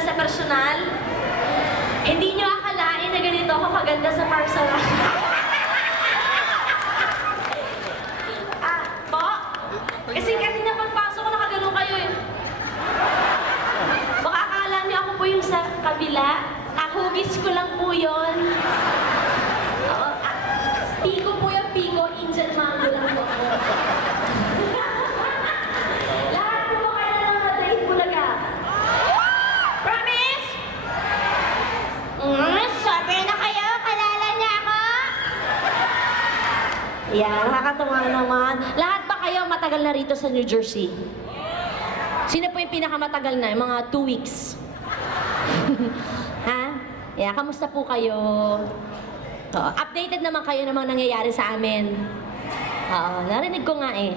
na sa personal. Hindi nyo akalain na ganito ako kaganda sa personal. Po? Kasi kanina pagpasok ko nakagano kayo eh. Baka akala niyo ako po yung sa kabila. Kahugis ko lang po yun. Oo, Pico po yung Pico, Angel Mango lang po. Lahat po kayo na lang natahit Bulaga. Promise? Sabi na kayo, kalala niya ako? Yeah, nakakatuwa naman. Lahat ba kayo matagal na rito sa New Jersey? Sino po yung pinakamatagal na? Yung mga 2 weeks? Ha? Yeah, kamusta po kayo? Oo, updated naman kayo ng mga nangyayari sa amin. Oo, narinig ko nga eh.